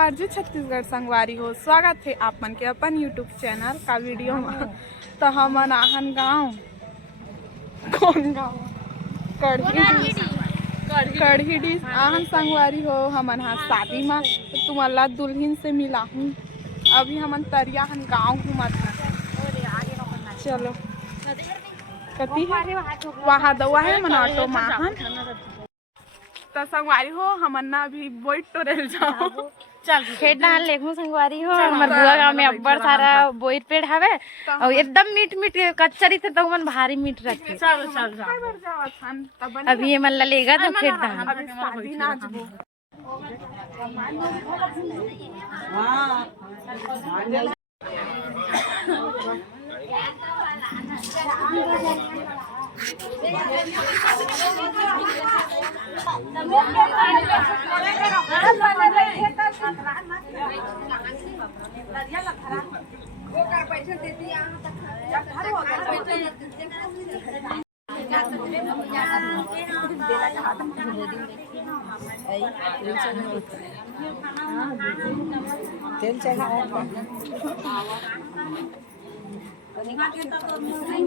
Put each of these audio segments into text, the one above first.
जोहार जी छत्तीसगढ़ संगवारी हो। स्वागत है आप मन के अपन यूट्यूब चैनल का वीडियो में। तो हमन आहन गाँव कौन गाँव कढ़ी डिस आहन संगवारी हो। हमन हाँ शादी में तो तुम्हारा दुल्हन से मिला हूँ। अभी हमन तरिया हन गाँव घूमत हैं। चलो कती वहाँ दवा है मन ऑटो माहन तो संगवारी हो हमन ना अभी बोट तो रेल जाओ। चल खेत डाल लेखू संगवारी हो। हमर बुआ गांव में अब्बड़ सारा बोइर पेड़ हवे और एकदम मीठ मीठ कच्चरी थे तो मन भारी मीठ रखे। चल चल जाओ अभी ये मन ला लेगा तो खेत डाल अभी शादी नाचबो।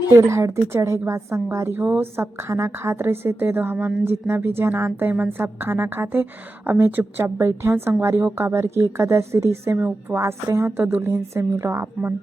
तेल हल्दी चढ़े के बाद संगवारी हो सब खाना खात रहे थे। तो हमन जितना भी जन आनते मन सब खाना खाते और मैं चुपचाप बैठे हूँ संगवारी हो। काबर की एकादशी ऋषि में उपवास रहे हैं तो दुल्हन से मिलो आप मन।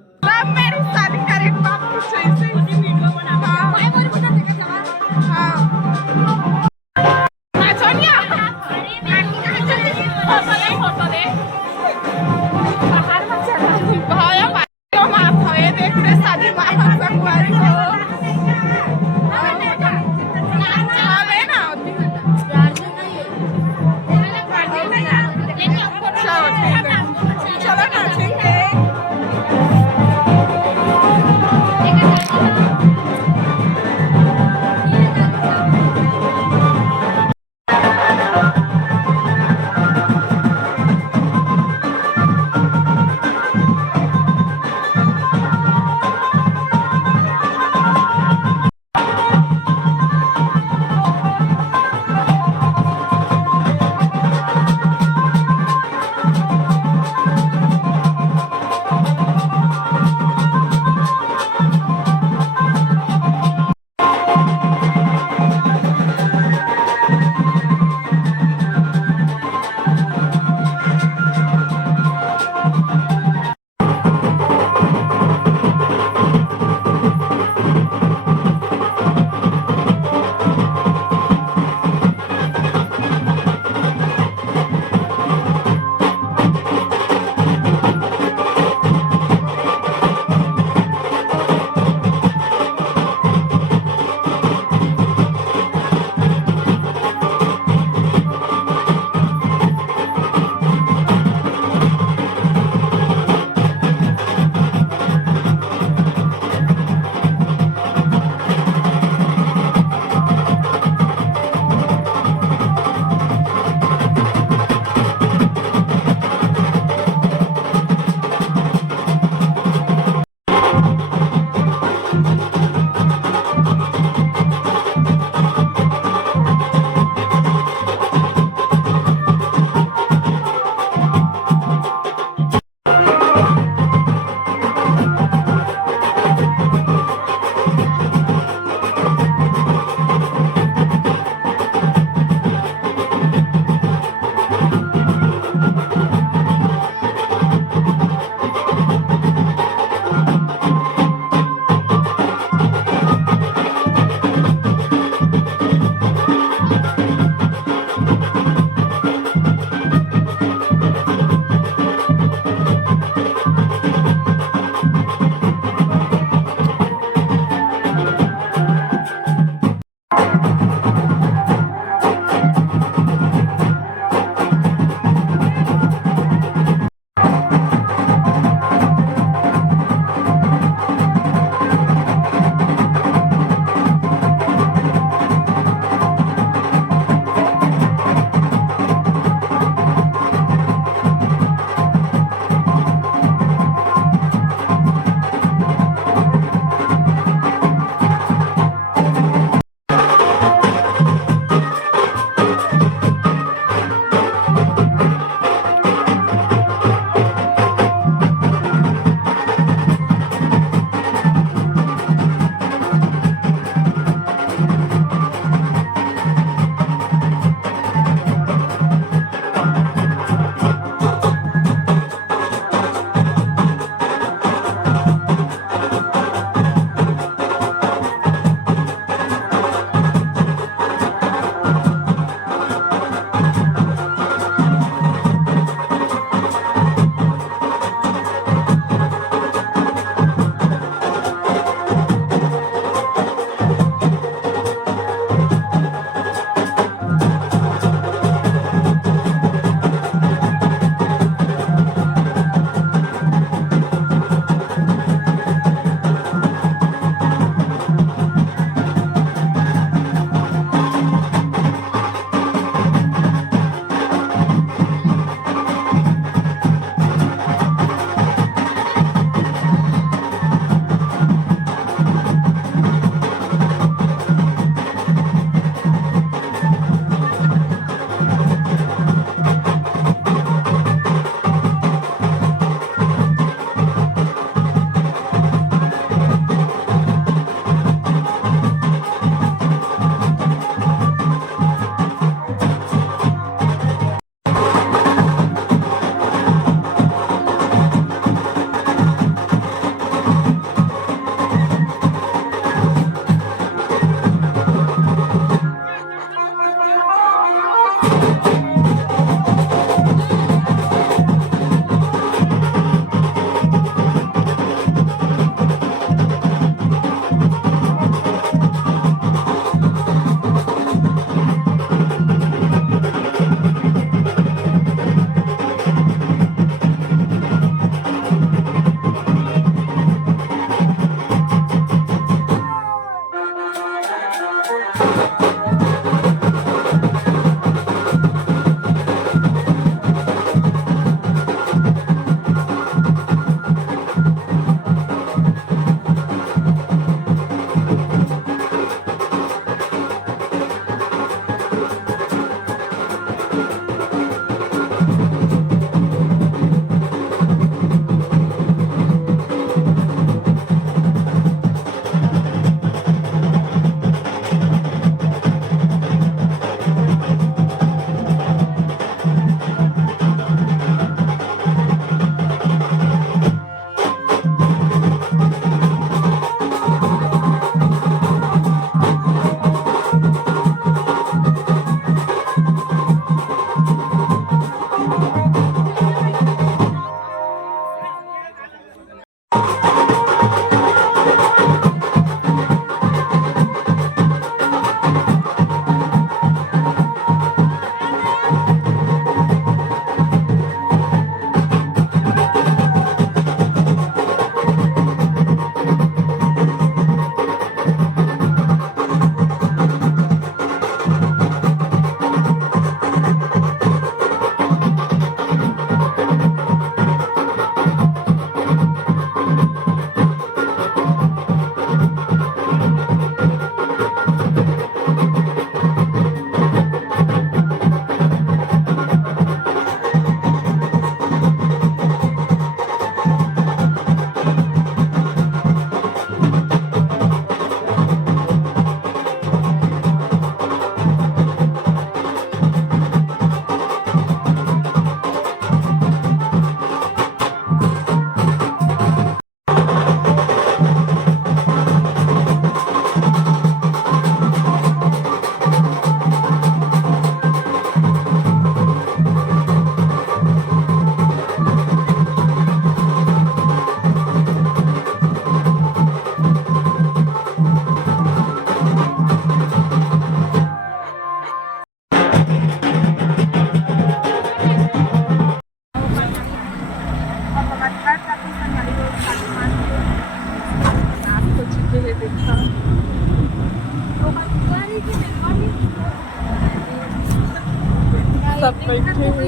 सब बैठे हैं।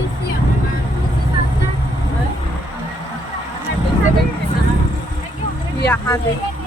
यहाँ देख